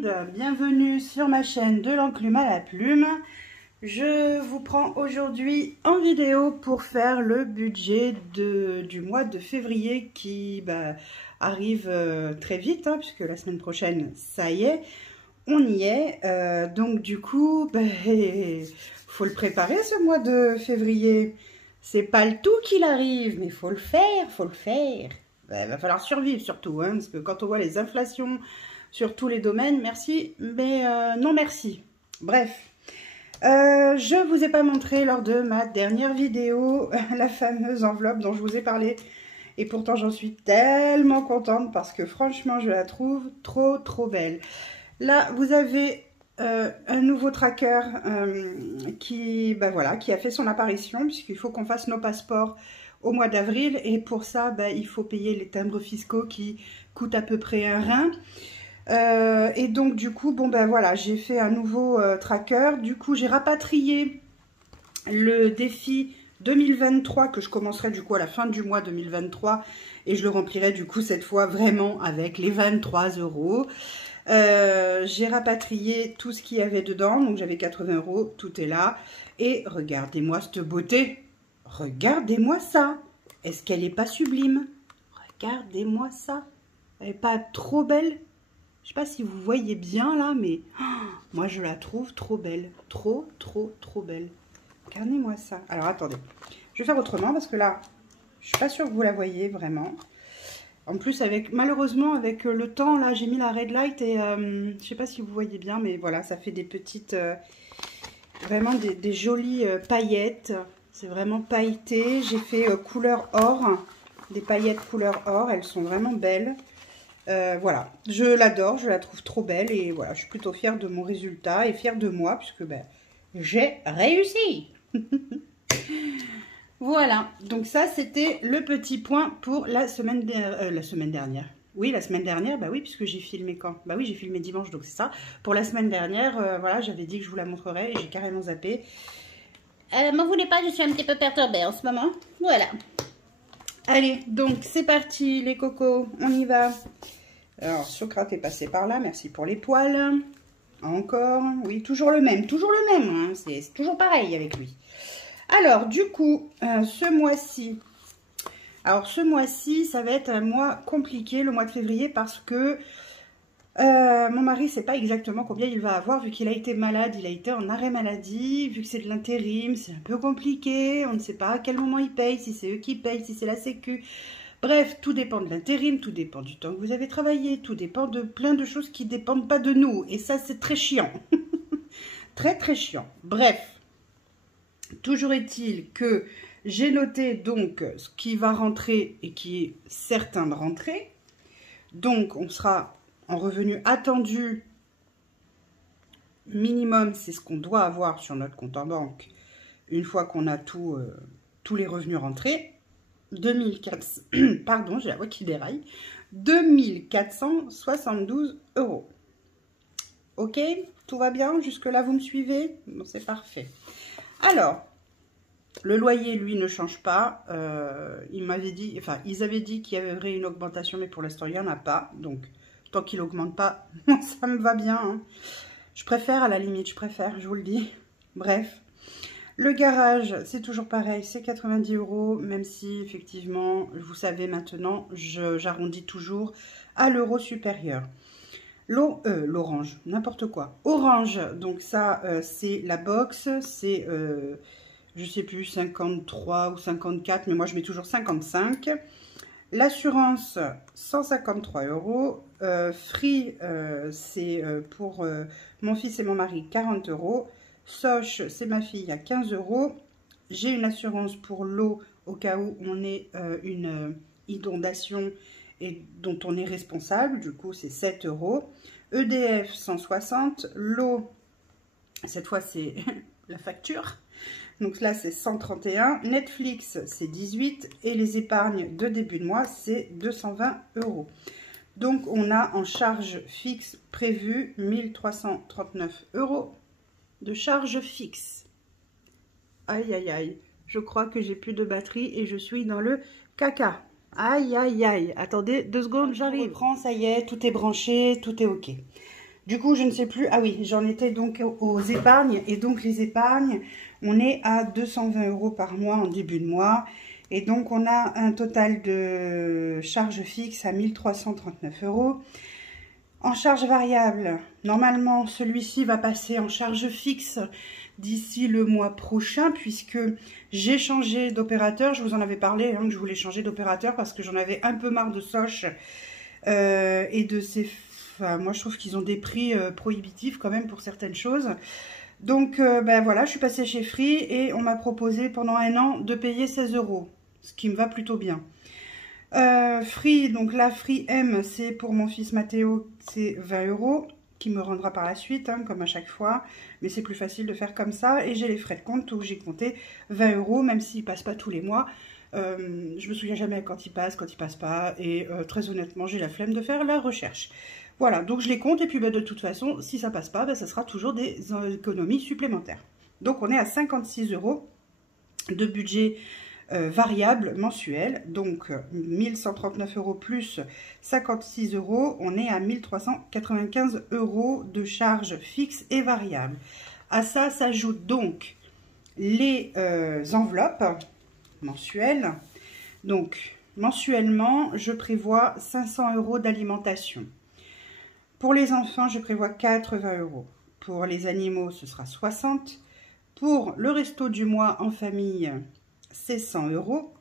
monde, bienvenue sur ma chaîne de l'enclume à la plume. Je vous prends aujourd'hui en vidéo pour faire le budget du mois de février qui arrive très vite, hein, puisque la semaine prochaine, ça y est, on y est. Donc du coup, faut le préparer ce mois de février. C'est pas le tout qu'il arrive, mais faut le faire, faut le faire. Il va falloir survivre surtout, hein, parce que quand on voit les inflations sur tous les domaines, merci, mais non merci. Bref, je vous ai pas montré lors de ma dernière vidéo la fameuse enveloppe dont je vous ai parlé. Et pourtant, j'en suis tellement contente parce que franchement, je la trouve trop belle. Là, vous avez un nouveau tracker qui a fait son apparition, puisqu'il faut qu'on fasse nos passeports au mois d'avril, et pour ça il faut payer les timbres fiscaux qui coûtent à peu près un rein, et donc du coup voilà, j'ai fait un nouveau tracker. Du coup j'ai rapatrié le défi 2023 que je commencerai du coup à la fin du mois 2023, et je le remplirai du coup cette fois vraiment avec les 23 €. J'ai rapatrié tout ce qu'il y avait dedans, donc j'avais 80 €, tout est là, et regardez-moi cette beauté. Regardez-moi ça. Est-ce qu'elle n'est pas sublime? Regardez-moi ça. Elle n'est pas trop belle? Je sais pas si vous voyez bien là, mais moi je la trouve trop belle. Trop belle. Regardez-moi ça. Alors attendez, je vais faire autrement parce que là, je suis pas sûre que vous la voyez vraiment. En plus, malheureusement, avec le temps, là, j'ai mis la red light et je sais pas si vous voyez bien, mais voilà, ça fait des petites, vraiment des jolies paillettes. C'est vraiment pailleté. J'ai fait couleur or, des paillettes couleur or. Elles sont vraiment belles. Voilà, je l'adore, je la trouve trop belle. Et voilà, je suis plutôt fière de mon résultat et fière de moi puisque j'ai réussi. Voilà, donc ça c'était le petit point pour la semaine dernière. Oui, la semaine dernière, oui, puisque j'ai filmé quand? Oui, j'ai filmé dimanche, donc c'est ça. Pour la semaine dernière, voilà, j'avais dit que je vous la montrerai et j'ai carrément zappé. M'en voulez pas, je suis un petit peu perturbée en ce moment. Voilà. Allez, donc c'est parti les cocos, on y va. Alors, Socrate est passé par là, merci pour les poils. Encore, oui, toujours le même, hein, c'est toujours pareil avec lui. Alors, du coup, ce mois-ci, ça va être un mois compliqué, le mois de février, parce que mon mari ne sait pas exactement combien il va avoir, vu qu'il a été malade, il a été en arrêt maladie, vu que c'est de l'intérim, c'est un peu compliqué, on ne sait pas à quel moment il paye, si c'est eux qui payent, si c'est la sécu. Bref, tout dépend de l'intérim, tout dépend du temps que vous avez travaillé, tout dépend de plein de choses qui ne dépendent pas de nous, et ça c'est très chiant, très chiant. Bref. Toujours est-il que j'ai noté donc ce qui va rentrer et qui est certain de rentrer. Donc on sera en revenu attendu minimum, c'est ce qu'on doit avoir sur notre compte en banque une fois qu'on a tous les revenus rentrés. 2400, pardon, j'ai la voix qui déraille. 2472 €. Ok, tout va bien? Jusque-là, vous me suivez? Bon, c'est parfait. Alors, le loyer, lui, ne change pas. Ils avaient dit qu'il y avait une augmentation, mais pour l'instant, il n'y en a pas. Donc, tant qu'il n'augmente pas, ça me va bien. Hein. Je préfère, à la limite, je vous le dis. Bref. Le garage, c'est toujours pareil, c'est 90 €, même si, effectivement, vous savez maintenant, j'arrondis toujours à l'euro supérieur. L'orange, n'importe quoi. Orange, donc ça, c'est la box, c'est, je sais plus, 53 ou 54, mais moi je mets toujours 55. L'assurance, 153 €. Free, c'est pour mon fils et mon mari, 40 €. Soch, c'est ma fille, à 15 €. J'ai une assurance pour l'eau, au cas où on ait une inondation et dont on est responsable, du coup c'est 7 €. EDF 160, l'eau, cette fois c'est la facture, donc là c'est 131, Netflix c'est 18 et les épargnes de début de mois c'est 220 €. Donc on a en charge fixe prévue 1339 € de charge fixe. Aïe aïe aïe, je crois que j'ai plus de batterie et je suis dans le caca. Aïe aïe aïe, attendez 2 secondes, j'arrive. Ça y est, tout est branché, tout est ok. Du coup, je ne sais plus. Ah oui, j'en étais donc aux épargnes. Et donc, les épargnes, on est à 220 € par mois en début de mois. Et donc, on a un total de charges fixes à 1339 €. En charge variable, normalement, celui-ci va passer en charge fixe d'ici le mois prochain, puisque j'ai changé d'opérateur. Je vous en avais parlé, hein, que je voulais changer d'opérateur parce que j'en avais un peu marre de Sosh et de ces... Enfin, moi, je trouve qu'ils ont des prix prohibitifs quand même pour certaines choses. Donc, ben voilà, je suis passée chez Free et on m'a proposé pendant un an de payer 16 €, ce qui me va plutôt bien. Free, donc là, Free M, c'est pour mon fils Mathéo, c'est 20 € qui me rendra par la suite, hein, comme à chaque fois. Mais c'est plus facile de faire comme ça. Et j'ai les frais de compte où j'ai compté 20 €, même s'ils ne passent pas tous les mois. Je me souviens jamais quand ils passent pas. Et très honnêtement, j'ai la flemme de faire la recherche. Voilà, donc je les compte. Et puis bah, de toute façon, si ça passe pas, bah, ça sera toujours des économies supplémentaires. Donc on est à 56 € de budget variable mensuel, donc 1139 € plus 56 €, on est à 1395 € de charges fixes et variables. À ça s'ajoutent donc les enveloppes mensuelles. Donc mensuellement, je prévois 500 € d'alimentation. Pour les enfants, je prévois 80 €. Pour les animaux, ce sera 60 €. Pour le resto du mois en famille, c'est 100 €.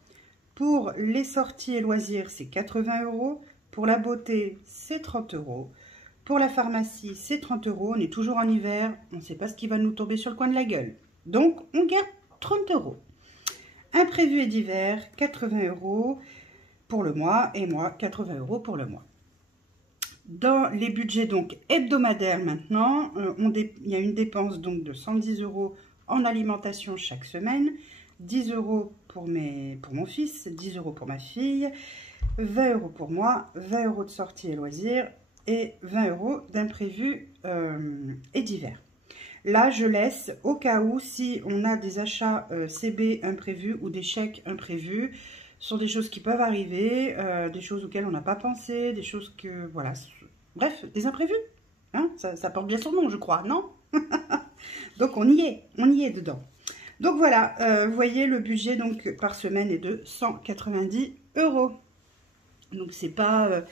Pour les sorties et loisirs, c'est 80 €. Pour la beauté, c'est 30 €. Pour la pharmacie, c'est 30 €. On est toujours en hiver, on ne sait pas ce qui va nous tomber sur le coin de la gueule. Donc, on garde 30 €. Imprévu et divers, 80 € pour le mois. Et moi, 80 € pour le mois. Dans les budgets donc hebdomadaires maintenant, il y a une dépense donc de 110 € en alimentation chaque semaine. 10 € pour mon fils, 10 € pour ma fille, 20 € pour moi, 20 € de sortie et loisirs et 20 € d'imprévus et divers. Là, je laisse au cas où si on a des achats CB imprévus ou des chèques imprévus. Ce sont des choses qui peuvent arriver, des choses auxquelles on n'a pas pensé, des choses que, voilà, bref, des imprévus. Hein, ça porte bien son nom, je crois, non? Donc, on y est dedans. Donc voilà, vous voyez, le budget donc par semaine est de 190 €. Donc c'est pas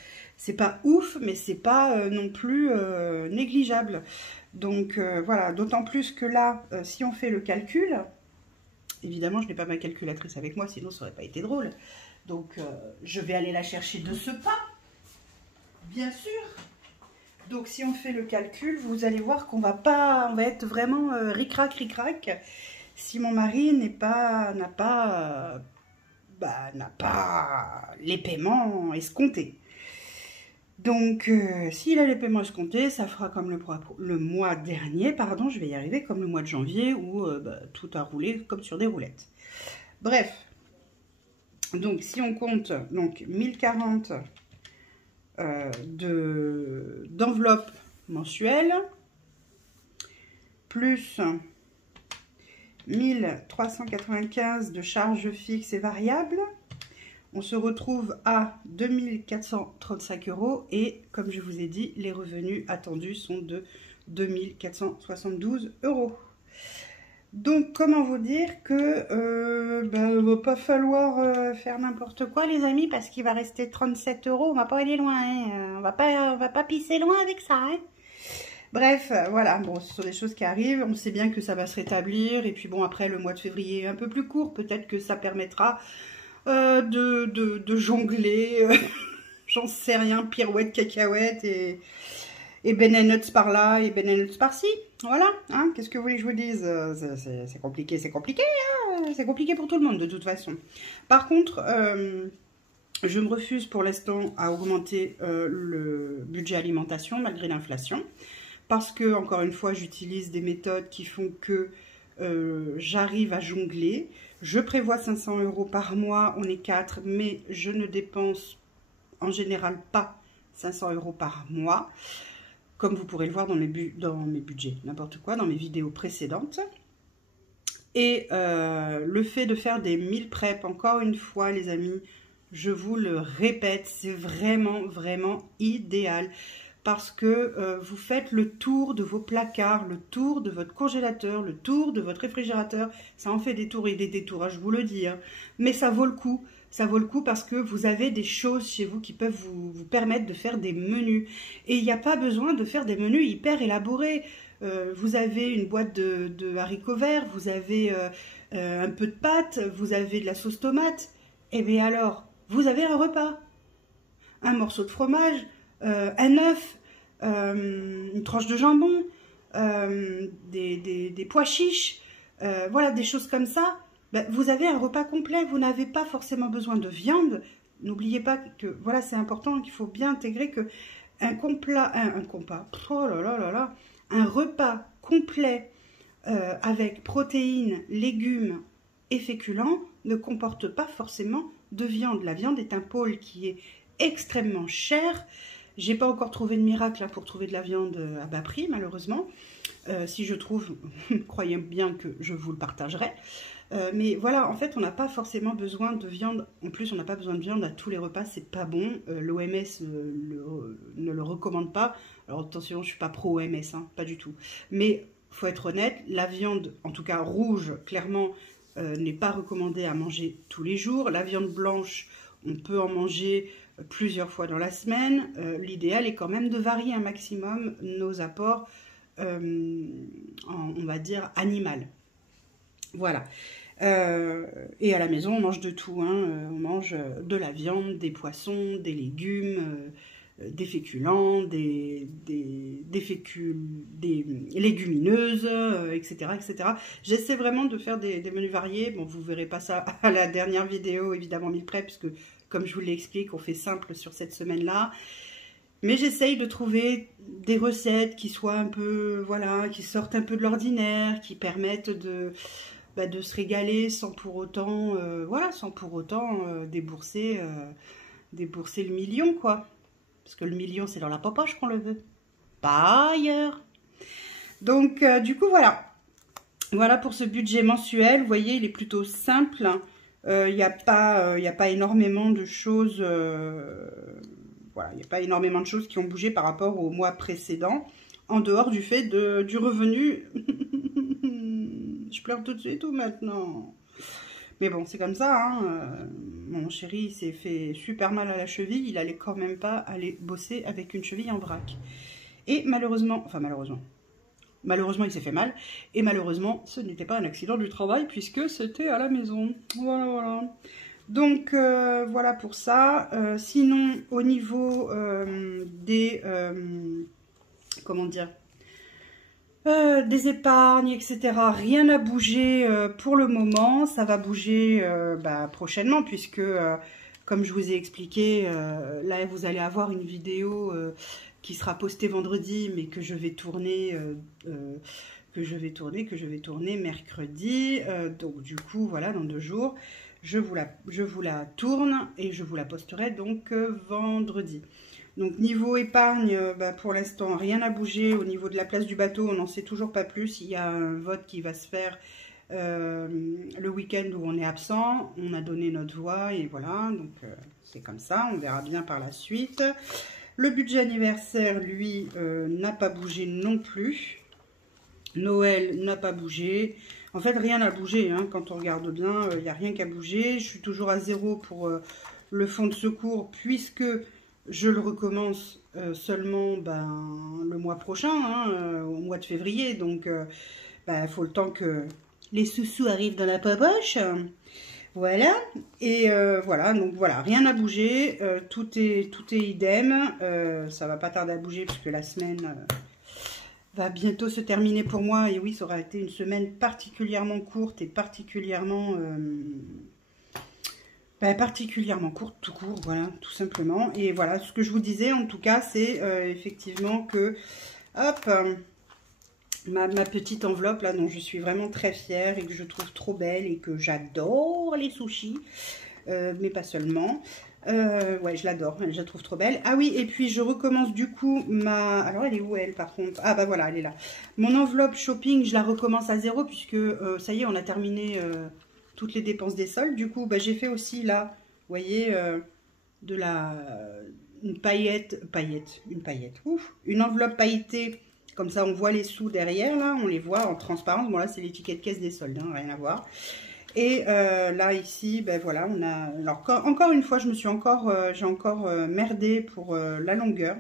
ouf, mais c'est pas non plus négligeable. Donc voilà, d'autant plus que là, si on fait le calcul, évidemment je n'ai pas ma calculatrice avec moi, sinon ça n'aurait pas été drôle. Donc je vais aller la chercher de ce pas, bien sûr. Donc si on fait le calcul, vous allez voir qu'on va être vraiment ric-rac, ric-rac. Si mon mari n'a pas les paiements escomptés. Donc, s'il a les paiements escomptés, ça fera comme le mois dernier, pardon, je vais y arriver, comme le mois de janvier, où tout a roulé comme sur des roulettes. Bref, donc si on compte donc 1040 d'enveloppe mensuelle, plus 1395 de charges fixes et variables, on se retrouve à 2435 € et comme je vous ai dit, les revenus attendus sont de 2472 €. Donc comment vous dire que il va pas falloir faire n'importe quoi les amis, parce qu'il va rester 37 €, on va pas aller loin, hein. On va pas pisser loin avec ça, hein. Bref, voilà, bon, ce sont des choses qui arrivent, on sait bien que ça va se rétablir, et puis bon, après, le mois de février est un peu plus court, peut-être que ça permettra de jongler, j'en sais rien, pirouettes, cacahuètes, et nuts par là, et nuts par-ci, voilà, hein, qu'est-ce que vous voulez que je vous dise, c'est compliqué, hein, c'est compliqué pour tout le monde, de toute façon. Par contre, je me refuse pour l'instant à augmenter le budget alimentation, malgré l'inflation. Parce que, encore une fois, j'utilise des méthodes qui font que j'arrive à jongler. Je prévois 500 € par mois, on est 4, mais je ne dépense en général pas 500 € par mois. Comme vous pourrez le voir dans mes budgets, n'importe quoi, dans mes vidéos précédentes. Et le fait de faire des meal prep, encore une fois, les amis, je vous le répète, c'est vraiment, vraiment idéal. parce que vous faites le tour de vos placards, le tour de votre congélateur, le tour de votre réfrigérateur. Ça en fait des tours et des détours, hein, je vous le dis. Hein. Mais ça vaut le coup. Ça vaut le coup parce que vous avez des choses chez vous qui peuvent vous permettre de faire des menus. Et il n'y a pas besoin de faire des menus hyper élaborés. Vous avez une boîte de haricots verts, vous avez un peu de pâtes, vous avez de la sauce tomate. Et bien alors, vous avez un repas. Un morceau de fromage, un œuf, une tranche de jambon, des pois chiches, voilà, des choses comme ça. Ben, vous avez un repas complet, vous n'avez pas forcément besoin de viande. N'oubliez pas que, voilà, c'est important, qu'il faut bien intégrer que un repas complet avec protéines, légumes et féculents ne comporte pas forcément de viande. La viande est un pôle qui est extrêmement cher. J'ai pas encore trouvé de miracle hein, pour trouver de la viande à bas prix, malheureusement. Si je trouve, croyez bien que je vous le partagerai. Mais voilà, en fait, on n'a pas forcément besoin de viande. En plus, on n'a pas besoin de viande à tous les repas, c'est pas bon. L'OMS ne le recommande pas. Alors attention, je suis pas pro-OMS, hein, pas du tout. Mais faut être honnête, la viande, en tout cas rouge, clairement, n'est pas recommandée à manger tous les jours. La viande blanche, on peut en manger plusieurs fois dans la semaine. L'idéal est quand même de varier un maximum nos apports, on va dire, animal. Voilà. Et à la maison, on mange de tout. Hein. On mange de la viande, des poissons, des légumes, des féculents, des légumineuses, etc. etc. J'essaie vraiment de faire des menus variés. Bon, vous ne verrez pas ça à la dernière vidéo, évidemment, meal prep, parce que, comme je vous l'explique, on fait simple sur cette semaine-là. Mais j'essaye de trouver des recettes qui soient un peu, voilà, qui sortent un peu de l'ordinaire, qui permettent de se régaler sans pour autant, voilà, sans pour autant débourser le million, quoi. Parce que le million, c'est dans la popoche qu'on le veut, pas ailleurs. Donc, du coup, voilà. Voilà pour ce budget mensuel. Vous voyez, il est plutôt simple. Il n'y a pas énormément de choses... voilà, il n'y a pas énormément de choses qui ont bougé par rapport au mois précédent. En dehors du fait du revenu... Je pleure tout de suite ou maintenant? Mais bon, c'est comme ça, hein. Mon chéri s'est fait super mal à la cheville. Il allait quand même pas aller bosser avec une cheville en vrac. Et malheureusement, malheureusement, il s'est fait mal. Et malheureusement, ce n'était pas un accident du travail puisque c'était à la maison. Voilà, voilà. Donc, voilà pour ça. Sinon, au niveau des... comment dire, des épargnes, etc. Rien n'a bougé pour le moment. Ça va bouger prochainement puisque, comme je vous ai expliqué, là vous allez avoir une vidéo qui sera postée vendredi, mais que je vais tourner, mercredi. Donc du coup, voilà, dans 2 jours, je vous la tourne et je vous la posterai donc vendredi. Donc niveau épargne, pour l'instant, rien n'a bougé. Au niveau de la place du bateau, on n'en sait toujours pas plus. Il y a un vote qui va se faire le week-end où on est absent. On a donné notre voix et voilà. Donc c'est comme ça, on verra bien par la suite. Le budget anniversaire, lui, n'a pas bougé non plus. Noël n'a pas bougé. En fait, rien n'a bougé. Hein. Quand on regarde bien, il n'y a rien qu'à bouger. Je suis toujours à 0 pour le fonds de secours puisque... je le recommence seulement le mois prochain, hein, au mois de février. Donc, il faut le temps que les sous-sous arrivent dans la poche. Voilà. Et voilà, donc voilà, rien n'a bougé. Tout est idem. Ça va pas tarder à bouger puisque la semaine va bientôt se terminer pour moi. Et oui, ça aura été une semaine particulièrement courte et particulièrement... particulièrement courte, tout court, voilà, tout simplement. Et voilà, ce que je vous disais, en tout cas, c'est effectivement que, hop, ma petite enveloppe, là, dont je suis vraiment très fière et que je trouve trop belle et que j'adore les sushis, mais pas seulement. Ouais, je l'adore, je la trouve trop belle. Ah oui, et puis je recommence du coup alors, elle est où, elle, par contre? Ah, voilà, elle est là. Mon enveloppe shopping, je la recommence à 0, puisque, ça y est, on a terminé... toutes les dépenses des soldes. Du coup, j'ai fait aussi là, vous voyez, une une enveloppe pailletée, comme ça on voit les sous derrière, là, on les voit en transparence. Bon là c'est l'étiquette caisse des soldes, hein, rien à voir. Et là ici, ben voilà, on a, alors encore une fois, j'ai encore merdé pour la longueur.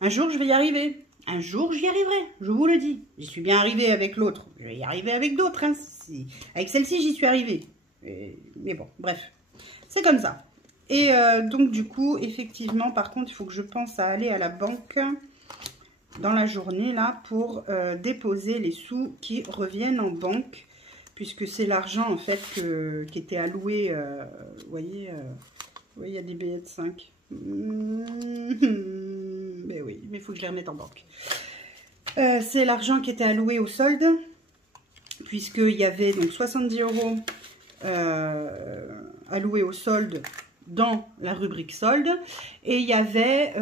Un jour je vais y arriver, un jour j'y arriverai, je vous le dis. J'y suis bien arrivée avec l'autre, je vais y arriver avec d'autres, hein. Avec celle-ci j'y suis arrivée. Mais bon, bref, c'est comme ça. Et donc du coup, effectivement, par contre, il faut que je pense à aller à la banque dans la journée, là, pour déposer les sous qui reviennent en banque, puisque c'est l'argent, en fait, qui était alloué, vous voyez, il y a des billets de 5. Mais oui, mais il faut que je les remette en banque. C'est l'argent qui était alloué au solde, puisqu'il y avait donc 70 € alloués au solde dans la rubrique solde, et il y avait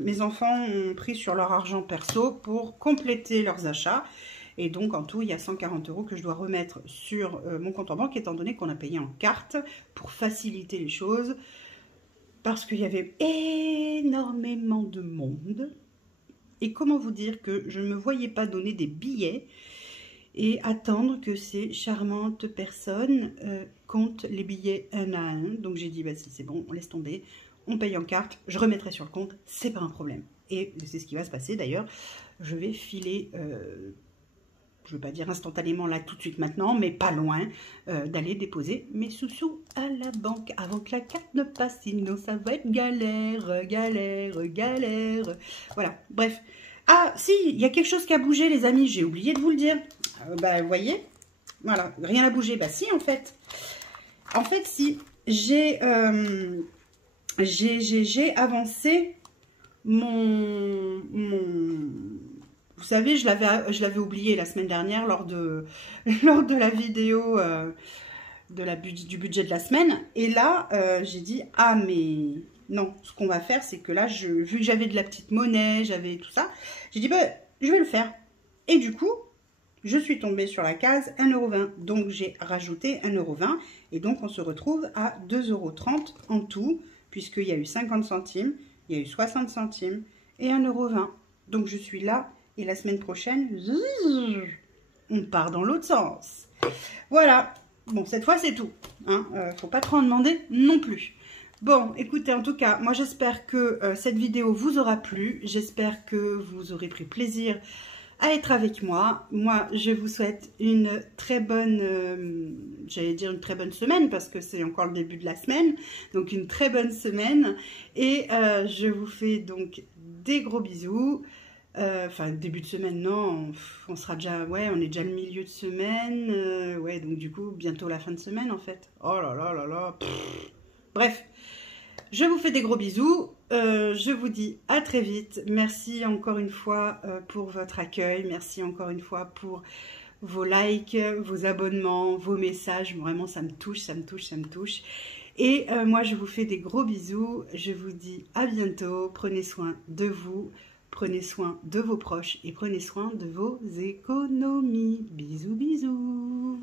mes enfants ont pris sur leur argent perso pour compléter leurs achats, et donc en tout il y a 140 € que je dois remettre sur mon compte en banque, étant donné qu'on a payé en carte pour faciliter les choses, parce qu'il y avait énormément de monde, et comment vous dire que je ne me voyais pas donner des billets et attendre que ces charmantes personnes comptent les billets un à un. Donc j'ai dit, bah si c'est bon, on laisse tomber, on paye en carte, je remettrai sur le compte, c'est pas un problème. Et c'est ce qui va se passer d'ailleurs. Je vais filer, je ne veux pas dire instantanément là tout de suite maintenant, mais pas loin, d'aller déposer mes sous-sous à la banque avant que la carte ne passe, sinon ça va être galère, galère, galère. Voilà, bref. Ah si, il y a quelque chose qui a bougé les amis, j'ai oublié de vous le dire. Bah, vous voyez, voilà, rien n'a bougé. Bah si, en fait si, j'ai avancé mon vous savez, je l'avais oublié la semaine dernière lors de la vidéo du budget de la semaine. Et là, j'ai dit, ah mais non, ce qu'on va faire, c'est que là, vu que j'avais de la petite monnaie, j'avais tout ça, j'ai dit, bah, je vais le faire. Et du coup, je suis tombée sur la case 1,20 €. Donc, j'ai rajouté 1,20 €. Et donc, on se retrouve à 2,30 € en tout, puisqu'il y a eu 50 centimes, il y a eu 60 centimes et 1,20 €. Donc, je suis là. Et la semaine prochaine, on part dans l'autre sens. Voilà. Bon, cette fois, c'est tout. Hein. Faut pas trop en demander non plus. Bon, écoutez, en tout cas, moi, j'espère que cette vidéo vous aura plu. J'espère que vous aurez pris plaisir à être avec moi. Moi, je vous souhaite une très bonne, j'allais dire une très bonne semaine, parce que c'est encore le début de la semaine. Donc, une très bonne semaine. Et je vous fais donc des gros bisous. Enfin, début de semaine, non, on sera déjà, ouais, on est déjà le milieu de semaine, ouais, donc du coup, bientôt la fin de semaine, en fait. Oh là là là là, bref, je vous fais des gros bisous, je vous dis à très vite, merci encore une fois pour votre accueil, merci encore une fois pour vos likes, vos abonnements, vos messages, vraiment, ça me touche, ça me touche, ça me touche. Et moi, je vous fais des gros bisous, je vous dis à bientôt, prenez soin de vous, prenez soin de vos proches et prenez soin de vos économies. Bisous, bisous.